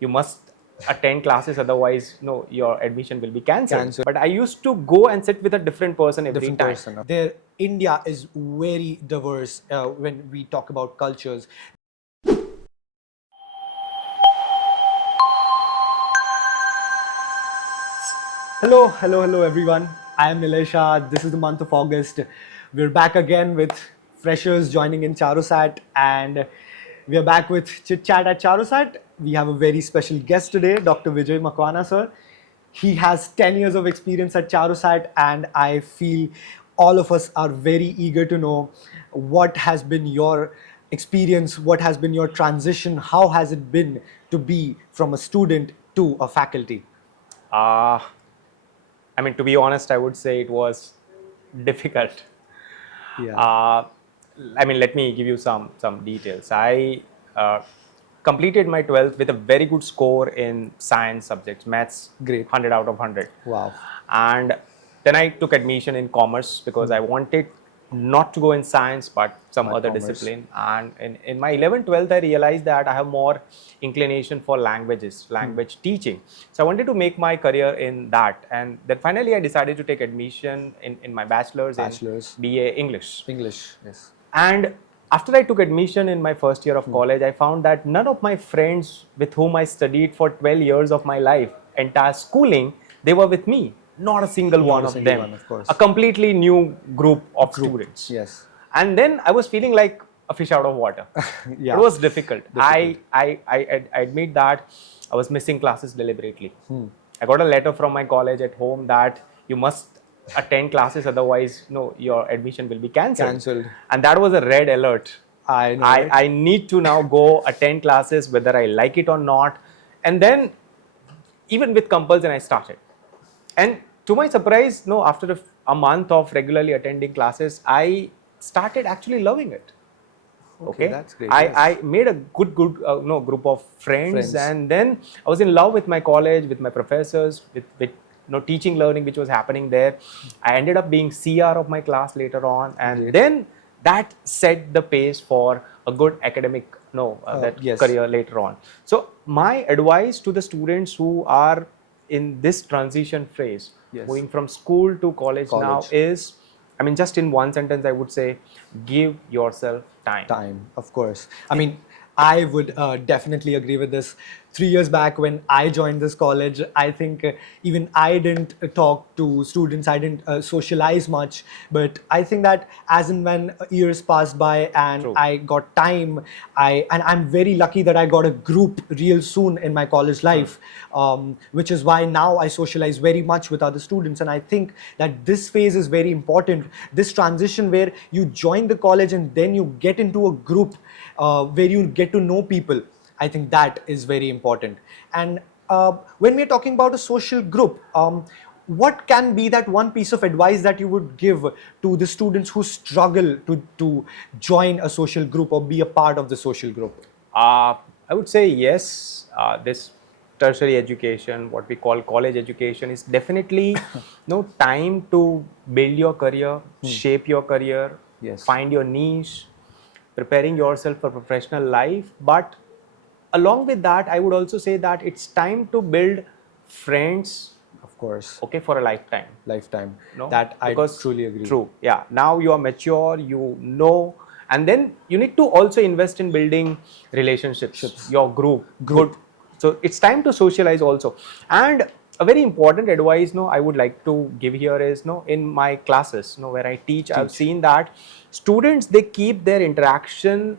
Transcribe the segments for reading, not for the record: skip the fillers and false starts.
you must attend classes, otherwise your admission will be cancelled. But I used to go and sit with a different person every time. India is very diverse when we talk about cultures. Hello everyone. I am Nilesha. This is the month of August. We're back again with freshers joining in CHARUSAT, and we are back with Chit Chat at CHARUSAT. We have a very special guest today, Dr. Vijay Makwana, sir. He has 10 years of experience at CHARUSAT, and I feel all of us are very eager to know what has been your experience, what has been your transition, how has it been to be from a student to a faculty? I mean, to be honest, I would say it was difficult. Yeah. I mean, let me give you some details. I completed my 12th with a very good score in science subjects, maths, Great. 100 out of 100. Wow. And then I took admission in commerce because I wanted not to go in science but some other commerce. discipline. And in my 11th, 12th, I realized that I have more inclination for languages, language teaching. So I wanted to make my career in that. And then finally, I decided to take admission in my bachelor's in BA English. English, yes. And after I took admission in my first year of college, I found that none of my friends with whom I studied for 12 years of my life, entire schooling, they were with me. Not a single one of them. Of course. A completely new group of students. Yes. And then I was feeling like a fish out of water. Yeah. It was difficult. I admit that I was missing classes deliberately. I got a letter from my college at home that you must attend classes, otherwise your admission will be cancelled. And that was a red alert. I know. I need to now go attend classes whether I like it or not. And then even with compulsion, I started. And to my surprise, after a month of regularly attending classes, I started actually loving it. Okay, that's great. I made a good group of friends, and then I was in love with my college, with my professors, with teaching, learning which was happening there. I ended up being CR of my class later on, and then that set the pace for a good academic career later on. So my advice to the students who are in this transition phase, going from school to college now is, I mean, just in one sentence, I would say, give yourself time. Time, of course. I mean, I would definitely agree with this. 3 years back when I joined this college, I think even I didn't talk to students, I didn't socialize much. But I think that as and when years passed by and I got time, and I'm very lucky that I got a group real soon in my college life, which is why now I socialize very much with other students. And I think that this phase is very important. This transition where you join the college and then you get into a group where you get to know people, I think that is very important. And when we're talking about a social group, what can be that one piece of advice that you would give to the students who struggle to join a social group or be a part of the social group? I would say yes, this tertiary education, what we call college education, is definitely time to build your career, shape your career, find your niche, preparing yourself for professional life. But along with that, I would also say that it's time to build friends, of course, for a lifetime. That I truly agree. True. Yeah. Now you are mature, and then you need to also invest in building relationships, your group. Good. So it's time to socialize also. And a very important advice I would like to give here is in my classes where I teach, I've seen that students, they keep their interaction,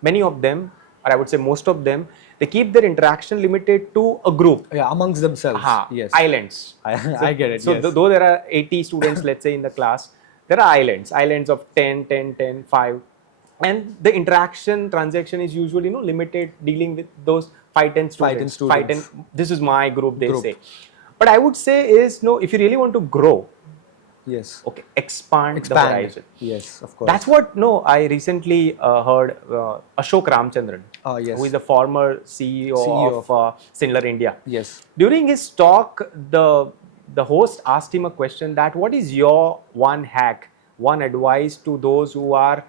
many of them, or I would say most of them, they keep their interaction limited to a group. Yeah, amongst themselves. Yes. Islands. I get it. So though there are 80 students, let's say in the class, there are islands of 10, 10, 10, 5. And the interaction, transaction is usually limited, dealing with those 5, 10 students. 5, 10, this is my group, they say. But I would say is, if you really want to grow, expand the horizon. Yes, of course. That's what I recently heard Ashok Ramchandran, who is the former CEO of Sinler India. Yes. During his talk, the host asked him a question that what is your one hack, one advice to those who are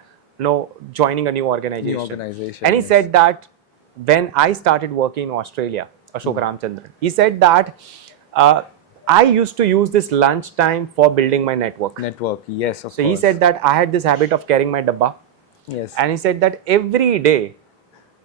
joining a new organization? And he said that when I started working in Australia, Ashok Ramchandran. He said that I used to use this lunch time for building my network. Network, yes, of So course. he said that I had this habit of carrying my dabba. Yes. And he said that every day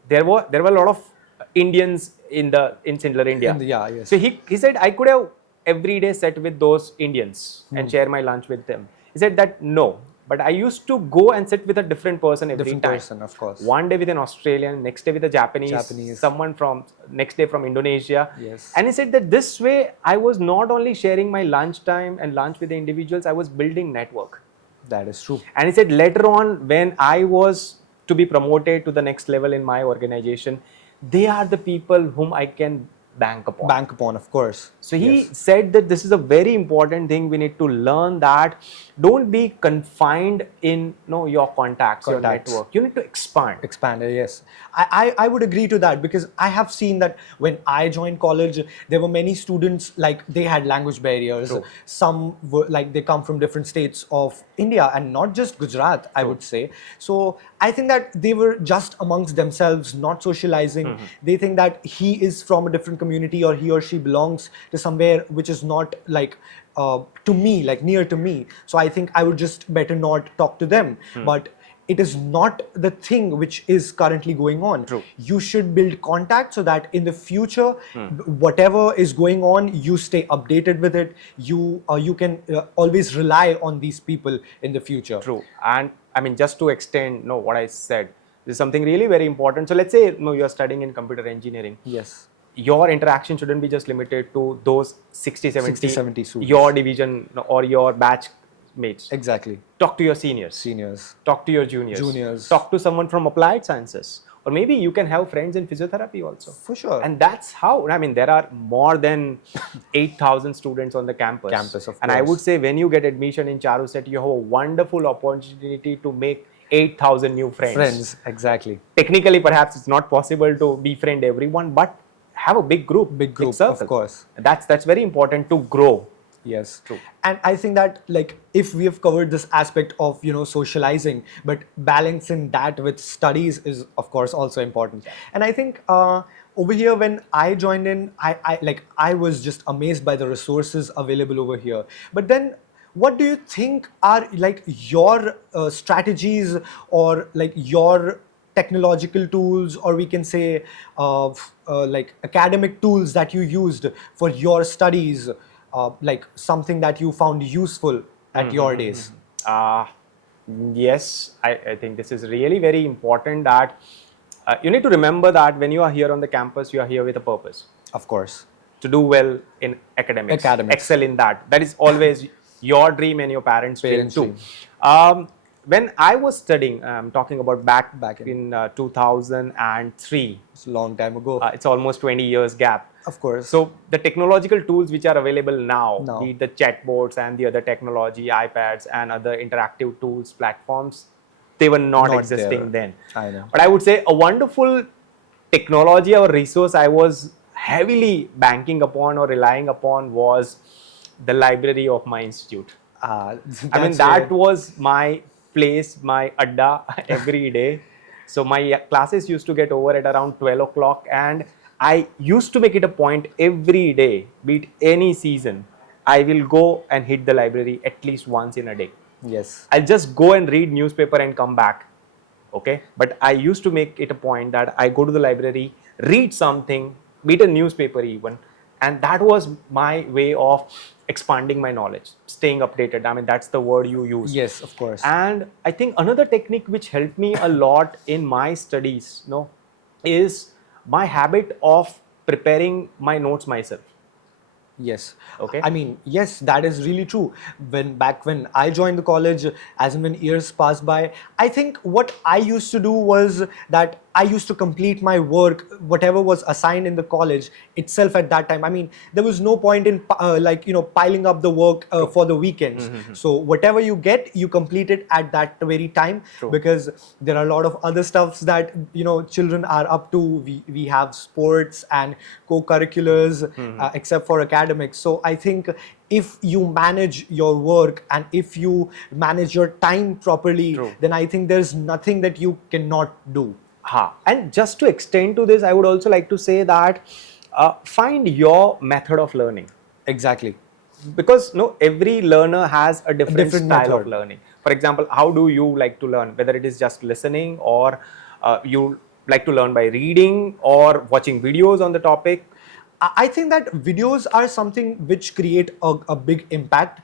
there were a lot of Indians in Sindler, India. Yeah, yes. So he said I could have every day sat with those Indians and share my lunch with them. He said that no, but I used to go and sit with a different person every Different time. person, of course. One day with an Australian, next day with a Japanese. Someone from next day from Indonesia. Yes. And he said that this way I was not only sharing my lunch time and lunch with the individuals, I was building network. That is true. And he said later on, when I was to be promoted to the next level in my organization, they are the people whom I can bank upon. Bank upon, of course. So he said that this is a very important thing. We need to learn that don't be confined in your contacts, your network. You need to expand. Expand, yes. I would agree to that, because I have seen that when I joined college, there were many students, like they had language barriers. True. Some were like they come from different states of India and not just Gujarat, I would say. So I think that they were just amongst themselves, not socializing. They think that he is from a different community or he or she belongs to somewhere which is not like to me, like near to me. So I think I would just better not talk to them. But it is not the thing which is currently going on. True. You should build contact so that in the future, whatever is going on, you stay updated with it. You can always rely on these people in the future. True. And I mean, just to extend what I said, this is something really very important. So let's say you're studying in computer engineering. Yes. Your interaction shouldn't be just limited to those 60-70 students. your division or your batch mates. Exactly. Talk to your seniors. Talk to your juniors. Talk to someone from applied sciences. Or maybe you can have friends in physiotherapy also. For sure. And that's how, I mean, there are more than 8,000 students on the campus. And I would say when you get admission in CHARUSAT, you have a wonderful opportunity to make 8,000 new friends. Exactly. Technically, perhaps it's not possible to befriend everyone, but have a big group, of course. That's very important to grow. Yes, true. And I think that, like, if we have covered this aspect of socializing, but balancing that with studies is of course also important. And I think over here when I joined in, I was just amazed by the resources available over here. But then, what do you think are like your strategies or like your technological tools, or we can say like academic tools that you used for your studies, like something that you found useful at your days? Yes, I think this is really very important that you need to remember that when you are here on the campus, you are here with a purpose. Of course. To do well in academics. Excel in that. That is always your dream and your parents' dream too. When I was studying, I'm talking about back in 2003. It's a long time ago. It's almost 20 years gap. Of course. So the technological tools which are available now, be the chatbots and the other technology, iPads and other interactive tools, platforms, they were not existing then. I know. But I would say a wonderful technology or resource I was heavily banking upon or relying upon was the library of my institute. I mean, that was my place, my adda every day. So my classes used to get over at around 12 o'clock, and I used to make it a point every day, be it any season, I will go and hit the library at least once in a day. Yes. I'll just go and read newspaper and come back. Okay. But I used to make it a point that I go to the library, read something, be it a newspaper even. And that was my way of expanding my knowledge, staying updated. I mean, that's the word you use. Yes, of course. And I think another technique which helped me a lot in my studies, is my habit of preparing my notes myself. Yes. Okay. I mean, yes, that is really true. Back when I joined the college, as and when years passed by, I think what I used to do was that I used to complete my work, whatever was assigned in the college itself at that time. I mean, there was no point in piling up the work for the weekends. So whatever you get, you complete it at that very time. True. Because there are a lot of other stuffs that children are up to. We have sports and co-curriculars, except for academics. So I think if you manage your work and if you manage your time properly, then I think there's nothing that you cannot do. And just to extend to this, I would also like to say that find your method of learning. Exactly. Because no, every learner has a different style method. of learning. For example, how do you like to learn? Whether it is just listening, or you like to learn by reading or watching videos on the topic. I think that videos are something which create a big impact.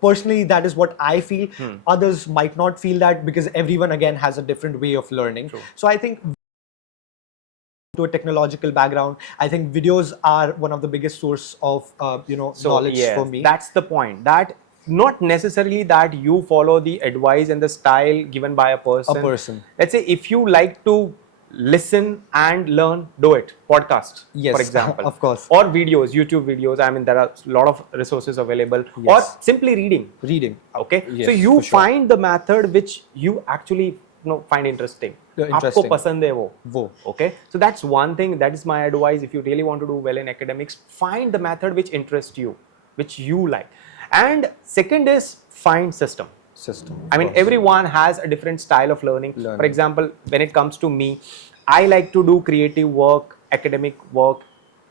Personally, that is what I feel. Others might not feel that, because everyone again has a different way of learning. True. So I think, to a technological background, I think videos are one of the biggest source of knowledge yes, for me. that's the point. That not necessarily that you follow the advice and the style given by a person. Let's say if you like to listen and learn, do it. Podcast, Yes, for example. of course. Or videos, YouTube videos. I mean, there are a lot of resources available. Yes. Or simply reading. Reading. Okay. Yes, so you for sure. find the method which you actually find interesting. आपको पसंद है वो. Okay. So that's one thing. That is my advice. If you really want to do well in academics, find the method which interests you, which you like. And second is find system. I mean, everyone has a different style of learning. For example, when it comes to me, I like to do creative work, academic work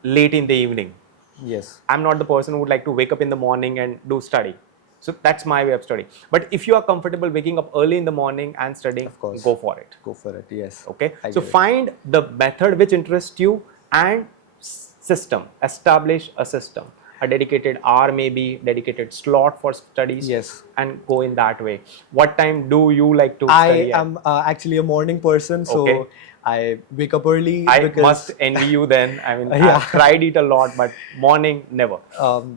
late in the evening. Yes. I'm not the person who would like to wake up in the morning and do study. So that's my way of studying. But if you are comfortable waking up early in the morning and studying, Of course. go for it. Go for it, yes. Okay. I So get it. find the method which interests you, and system. Establish a system. A dedicated hour, maybe dedicated slot for studies. Yes. And go in that way. What time do you like to study I am actually a morning person, so Okay. I wake up early. I because must envy you then. I mean, Yeah. I've tried it a lot, but morning, never.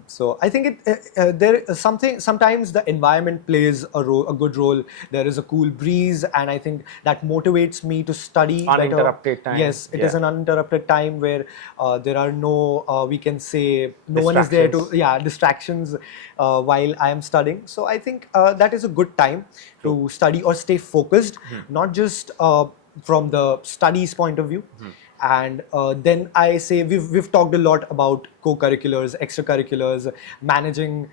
So I think there is something. Sometimes the environment plays a good role. There is a cool breeze, and I think that motivates me to study Uninterrupted better. time. Yes, it is an uninterrupted time where there are no, we can say, no one is there to distractions while I am studying. So I think that is a good time to study or stay focused, not just from the studies point of view. And then I say we've talked a lot about co-curriculars, extracurriculars, managing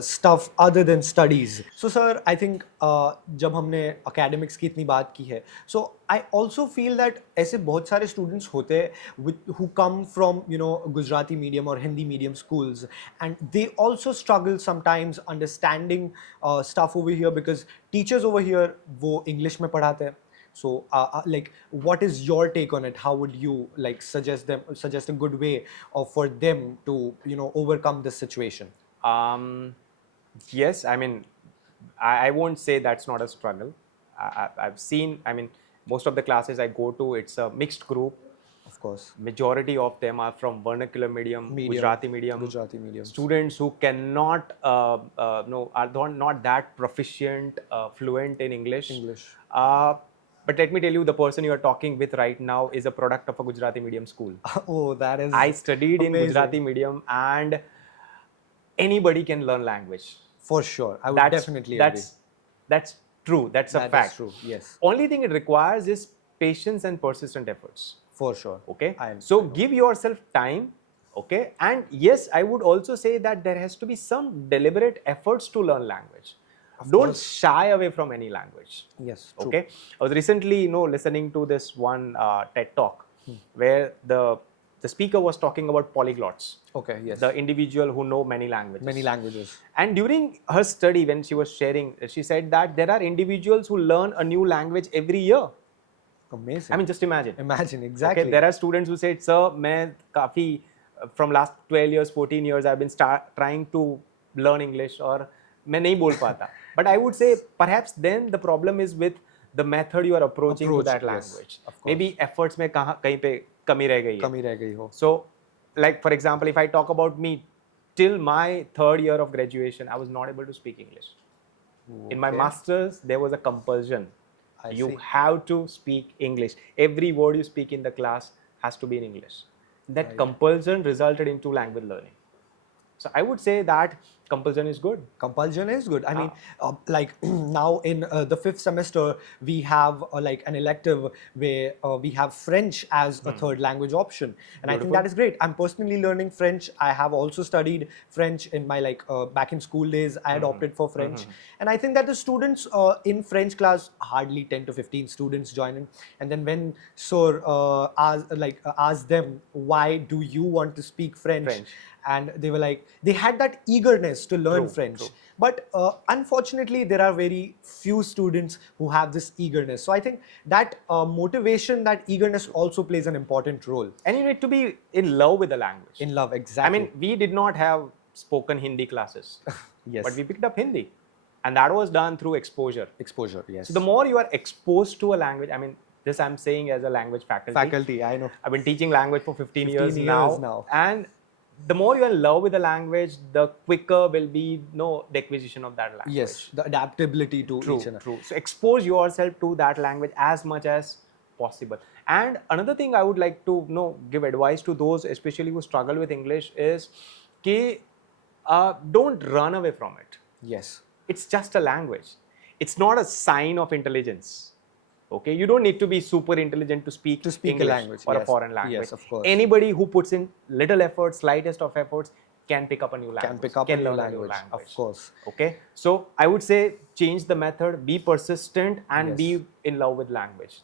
stuff other than studies. So sir, I think जब हमने academics की इतनी बात की है, so I also feel that ऐसे बहुत सारे students होते हैं who come from Gujarati medium or Hindi medium schools, and they also struggle sometimes understanding stuff over here, because teachers over here वो English में पढ़ाते हैं. So, like, what is your take on it? How would you suggest a good way for them to overcome this situation? Yes, I mean, I won't say that's not a struggle. I've seen, I mean, most of the classes I go to, it's a mixed group. Of course. Majority of them are from vernacular medium. Gujarati medium. Students who cannot, are not that proficient, fluent in English. But let me tell you, the person you are talking with right now is a product of a Gujarati medium school. Oh, that is I studied amazing. in Gujarati medium, and anybody can learn language. For sure. I would definitely agree. That's true. That's a fact. That is true, yes. Only thing it requires is patience and persistent efforts. For sure. Okay. So give yourself time. Okay. And yes, I would also say that there has to be some deliberate efforts to learn language. Don't shy away from any language. Yes. True. Okay. I was recently, listening to this one TED talk where the speaker was talking about polyglots. Okay. Yes. The individual who know many languages. Many languages. And during her study, when she was sharing, she said that there are individuals who learn a new language every year. Amazing. I mean, just imagine. Imagine, exactly. Okay, there are students who said, sir, from last 12 years, 14 years, I've been trying to learn English, or मैं नहीं बोल पाता. But I would say perhaps then the problem is with the method you are approaching to that language. Maybe efforts में कहीं पे कमी रह गई है. So, like for example, if I talk about me, till my third year of graduation, I was not able to speak English. In my masters, there was a compulsion. You have to speak English. Every word you speak in the class has to be in English. That compulsion resulted into language learning. So I would say that compulsion is good. Compulsion is good. I mean, like now in the 5th semester, we have like an elective where we have French as a third language option. And I think that is great. I'm personally learning French. I have also studied French in my like back in school days. I had opted for French. And I think that the students in French class, hardly 10 to 15 students join in. And then when Sir asked them, why do you want to speak French? And they were like, they had that eagerness to learn French. But unfortunately, there are very few students who have this eagerness. So I think that motivation, that eagerness also plays an important role. And you need to be in love with the language. In love, exactly. I mean, we did not have spoken Hindi classes. Yes. But we picked up Hindi. And that was done through exposure. Exposure, yes. So the more you are exposed to a language, I mean, this I'm saying as a language faculty. Faculty, I know. I've been teaching language for 15 years now. now. And the more you're in love with the language, the quicker will be the acquisition of that language. Yes, the adaptability to each other. True. So expose yourself to that language as much as possible. And another thing I would like to give advice to those, especially who struggle with English, is don't run away from it. Yes. It's just a language. It's not a sign of intelligence. Okay, you don't need to be super intelligent to speak English a language or a foreign language. Yes, of course. Anybody who puts in little effort, slightest of efforts, can pick up a new language. Can pick up a new language, of course. Okay, so I would say change the method, be persistent, and be in love with language.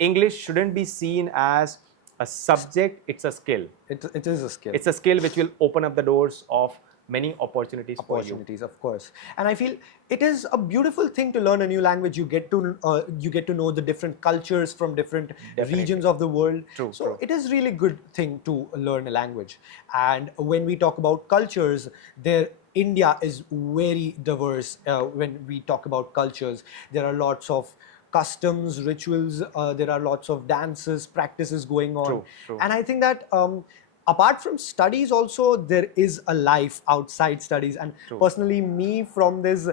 English shouldn't be seen as a subject; it's a skill. It is a skill. It's a skill which will open up the doors of many opportunities for you. Of course. And I feel it is a beautiful thing to learn a new language. You get to know the different cultures from different regions of the world. So it is really good thing to learn a language. And when we talk about cultures, India is very diverse. When we talk about cultures, there are lots of customs, rituals, there are lots of dances, practices going on. And I think that apart from studies also, there is a life outside studies. And personally, me from this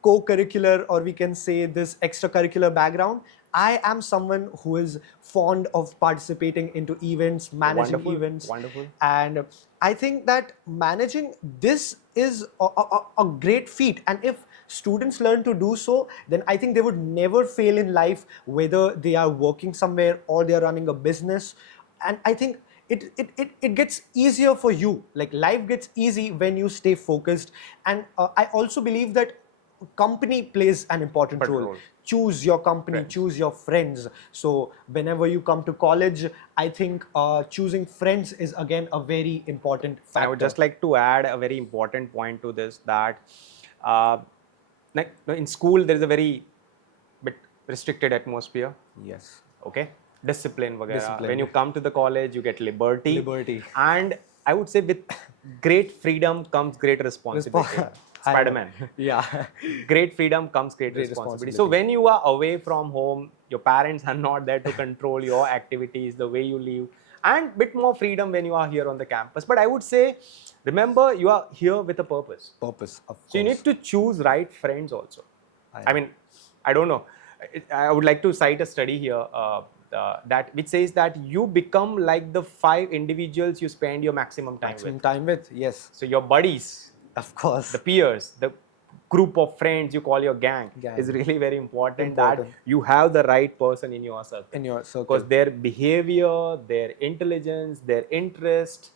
co-curricular, or we can say this extracurricular background, I am someone who is fond of participating into events, managing events. Wonderful. And I think that managing this is a great feat. And if students learn to do so, then I think they would never fail in life, whether they are working somewhere or they are running a business. And I think it gets easier for you. Like life gets easy when you stay focused. And I also believe that company plays an important role. Choose your company, choose your friends. So whenever you come to college, I think choosing friends is again a very important factor. I would just like to add a very important point to this, that in school there is a very bit restricted atmosphere. Yes. Okay. Discipline. When you come to the college, you get liberty. And I would say with great freedom comes great responsibility. Spider-Man. Yeah. Great freedom comes great responsibility. So when you are away from home, your parents are not there to control your activities, the way you live, and bit more freedom when you are here on the campus. But I would say, remember, you are here with a purpose. Of course. So you need to choose right friends also. I mean, I don't know. I would like to cite a study here. Which says that you become like the 5 individuals you spend your maximum time with. Yes. So your buddies, of course, the peers, the group of friends you call your gang. Is really very important that you have the right person in your circle. Because their behavior, their intelligence, their interest,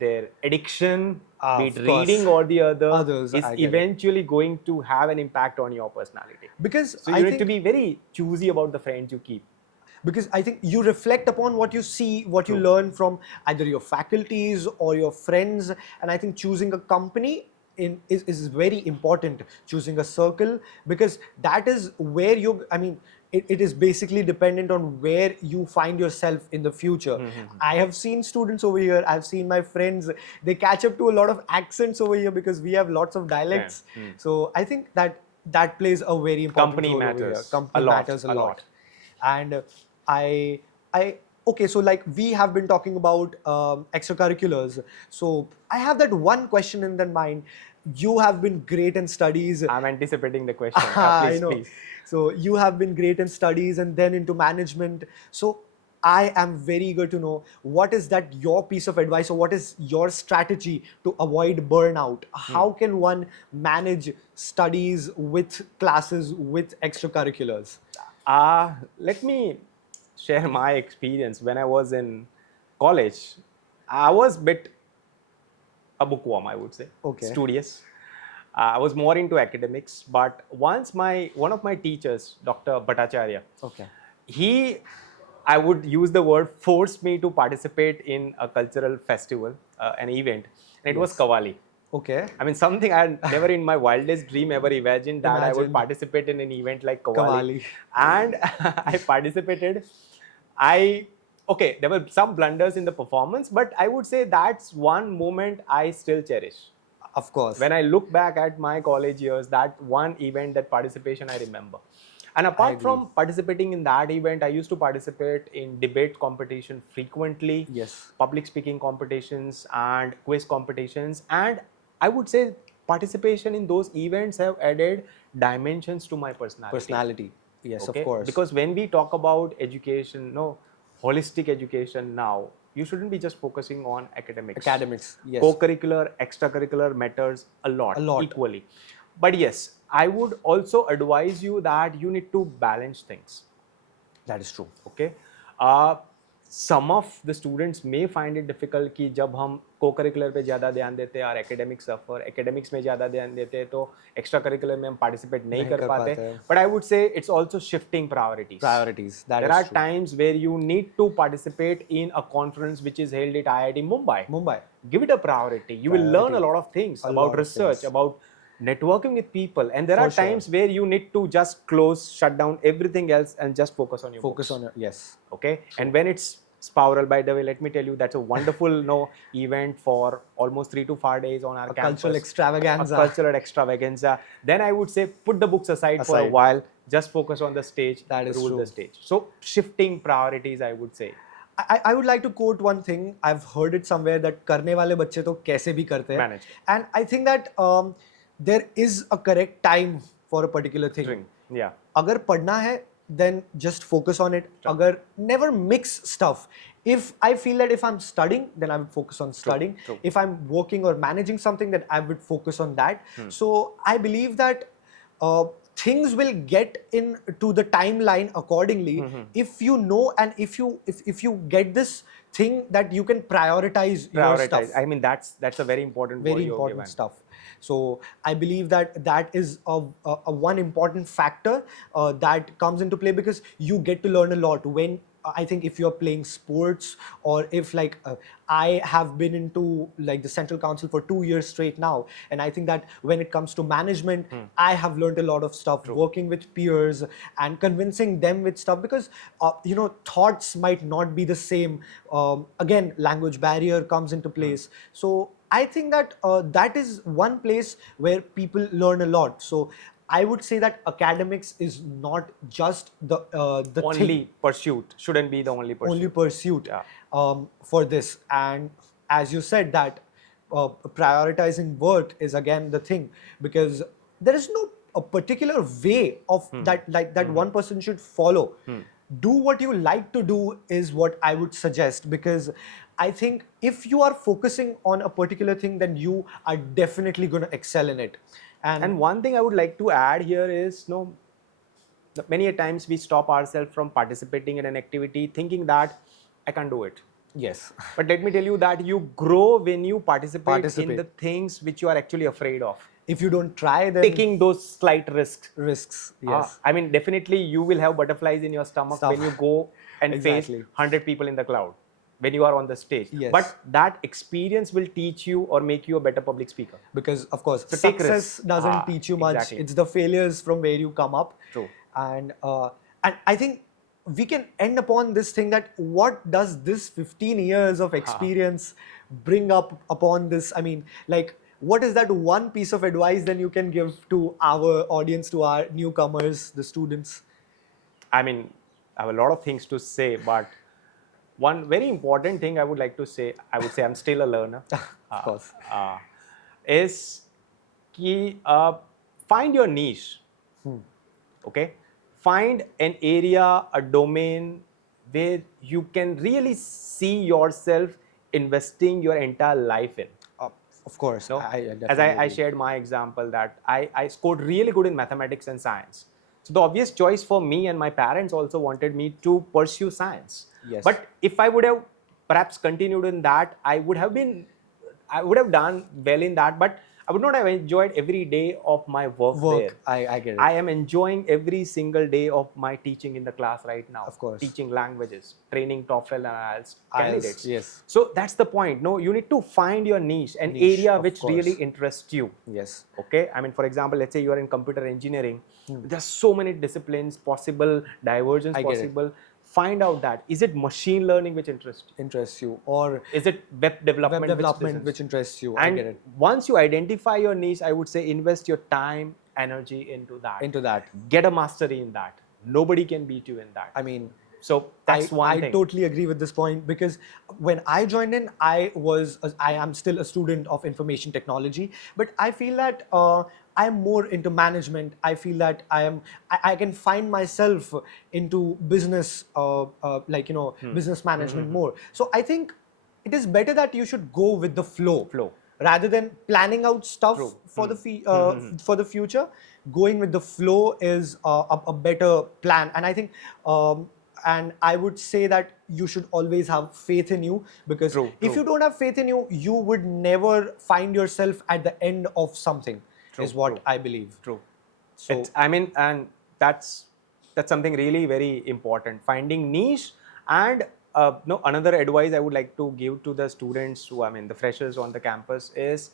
their addiction, be it reading or the others is eventually going to have an impact on your personality. Because so you need to be very choosy about the friends you keep. Because I think you reflect upon what you see, what you learn from either your faculties or your friends. And I think choosing a company is very important, choosing a circle, because that is where it is basically dependent on where you find yourself in the future. I have seen students over here, I've seen my friends, they catch up to a lot of accents over here because we have lots of dialects. So I think that plays a very important role over here. Company matters a lot. And okay, so like we have been talking about extracurriculars. So I have that one question in that mind. You have been great in studies. I'm anticipating the question. I know. Please. So you have been great in studies and then into management. So I am very eager to know what is that your piece of advice or what is your strategy to avoid burnout? How can one manage studies with classes with extracurriculars? Let me share my experience. When I was in college, I was bit a bookworm, I would say, Okay. studious. I was more into academics, but once one of my teachers, Dr. Bhattacharya, Okay. he, I would use the word, forced me to participate in a cultural festival, an event, and it was Yes. Qawwali. Okay. I mean, something I never in my wildest dream ever imagined that I would Imagined. participate in an event like Qawwali. Qawwali. And I participated. I, okay, there were some blunders in the performance, but I would say that's one moment I still cherish. Of course. When I look back at my college years, that one event, that participation, I remember. And apart agree. from participating in that event, I used to participate in debate competition frequently, Yes. public speaking competitions and quiz competitions. And I would say participation in those events have added dimensions to my personality. Personality. Yes, Okay? of course. Because when we talk about education, no, holistic education now, you shouldn't be just focusing on academics. Academics, yes. Co-curricular, extracurricular matters a lot, lot. equally. But yes, I would also advise you that you need to balance things. That is true. Okay. Some of the students may find it difficult कि जब हम co-curricular पे ज़्यादा ध्यान देते हैं और academics suffer, academics में ज़्यादा ध्यान देते हैं तो extracurricular में हम participate नहीं कर पाते. But I would say it's also shifting priorities. Priorities. That There is are true. times where you need to participate in a conference which is held at IIT Mumbai. Mumbai. Give it a priority. You will learn a lot of things about research, about networking with people, and there are times where you need to just close, shut down everything else and just focus on your Focus books. on your, yes. Okay. And when it's Spiral, by the way, let me tell you, that's a wonderful event for almost 3 to 4 days on our campus. Cultural extravaganza. A cultural extravaganza. Then I would say put the books aside for a while, just focus on the stage, that is rule true. the stage. So shifting priorities, I would say. I would like to quote one thing. I've heard it somewhere that करने वाले बच्चे तो कैसे भी करते हैं. Manage. And I think that there is a correct time for a particular thing. Yeah. अगर पढ़ना है, then just focus on it. अगर never mix stuff. If I feel that if I'm studying, then I would focus on studying. True. If I'm working or managing something, then I would focus on that. So I believe that things will get into the timeline accordingly if you know and if you get this thing that you can prioritize your stuff. I mean, that's a very important Stuff. So I believe that is a one important factor that comes into play, because you get to learn a lot when I think if you're playing sports, or if like I have been into like the Central Council for 2 years straight now, and I think that when it comes to management, I have learned a lot of stuff working with peers and convincing them with stuff, because thoughts might not be the same. Again, language barrier comes into place. So I think that that is one place where people learn a lot. So I would say that academics is not just the only pursuit. Shouldn't be the only pursuit. Only pursuit for this. And as you said that prioritizing work is again the thing, because there is no a particular way of that one person should follow. Do what you like to do is what I would suggest, because I think if you are focusing on a particular thing, then you are definitely going to excel in it. And one thing I would like to add here is, many a times we stop ourselves from participating in an activity thinking that I can't do it. Yes. But let me tell you that you grow when you participate in the things which you are actually afraid of. If you don't try, then taking those slight risks. Yes. I mean, definitely you will have butterflies in your stomach when you go and face 100 people in the crowd when you are on the stage. Yes. But that experience will teach you or make you a better public speaker. Because of course, So success doesn't teach you much. Exactly. It's the failures from where you come up. True. And I think we can end upon this thing that what does this 15 years of experience bring up upon this? I mean, like, what is that one piece of advice then you can give to our audience, to our newcomers, the students? I mean, I have a lot of things to say, but one very important thing I would like to say, I would say I'm still a learner. Of course. Is ki, find your niche. Okay? Find an area, a domain where you can really see yourself investing your entire life in. Of course, No? I definitely As I agree. shared my example that I scored really good in mathematics and science. So the obvious choice for me, and my parents also wanted me to pursue science. Yes. But if I would have perhaps continued in that, I would have done well in that, but I would not have enjoyed every day of my work there. I get it. I am enjoying every single day of my teaching in the class right now. Of course. Teaching languages, training TOEFL and IELTS candidates. Yes. So that's the point. No, you need to find your niche, an Niche, area of which course. really interests you. Yes. Okay. I mean, for example, let's say you are in computer engineering. There's so many disciplines possible, divergence I get it. possible. Find out that is it machine learning which Interests you, or is it web development, which interests you. and I get it. once you identify your niche, I would say invest your time, energy into that. Into that. Get a mastery in that. Nobody can beat you in that. I mean, So that's one I thing. totally agree with this point, because when I joined in, I am still a student of information technology, but I feel that I am more into management. I feel that I can find myself into business, business management more. So I think it is better that you should go with the flow. Rather than planning out stuff for the future. Going with the flow is a better plan, and I think. And I would say that you should always have faith in you, because if you don't have faith in you, you would never find yourself at the end of something. Is what I believe. True. So And that's something really very important. Finding niche, and another advice I would like to give to the students who, the freshers on the campus is,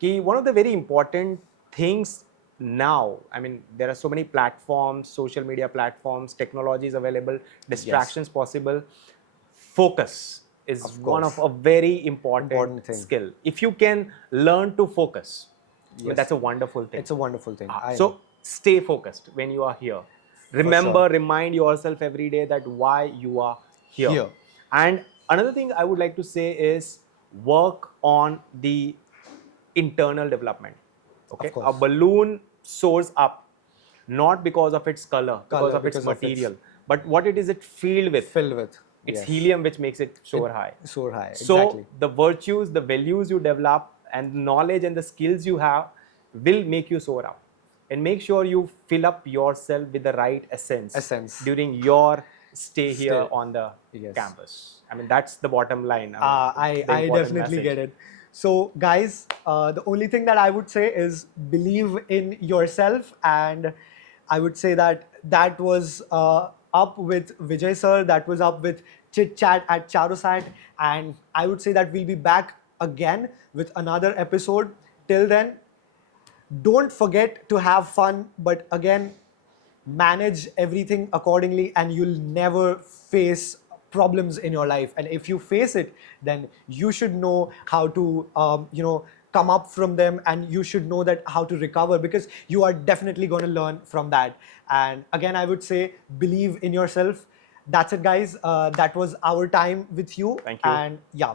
one of the very important things now, there are so many platforms, social media platforms, technologies available, distractions possible. Focus is one of a very important thing. skill. If you can learn to focus, Yes. that's a wonderful thing. it's a wonderful thing. So stay focused when you are here. Remember, remind yourself every day that why you are here. And another thing I would like to say is work on the internal development. Okay, Of course. a balloon soars up not because of its color, because of its material, but what it is filled with. It's Yes. helium which makes it soar high. Soar high. So Exactly. the virtues, the values you develop, and knowledge and the skills you have will make you soar up. And make sure you fill up yourself with the right essence during your stay here on the campus. That's the bottom line. I definitely get it. So guys, the only thing that I would say is believe in yourself, and I would say that was up with Vijay sir, that was up with Chit Chat at CHARUSAT, and I would say that we'll be back again with another episode. Till then, don't forget to have fun, but again, manage everything accordingly, and you'll never face problems in your life. And if you face it, then you should know how to come up from them, and you should know that how to recover, because you are definitely going to learn from that. And again, I would say believe in yourself. That's it, guys. That was our time with you. Thank you. And yeah,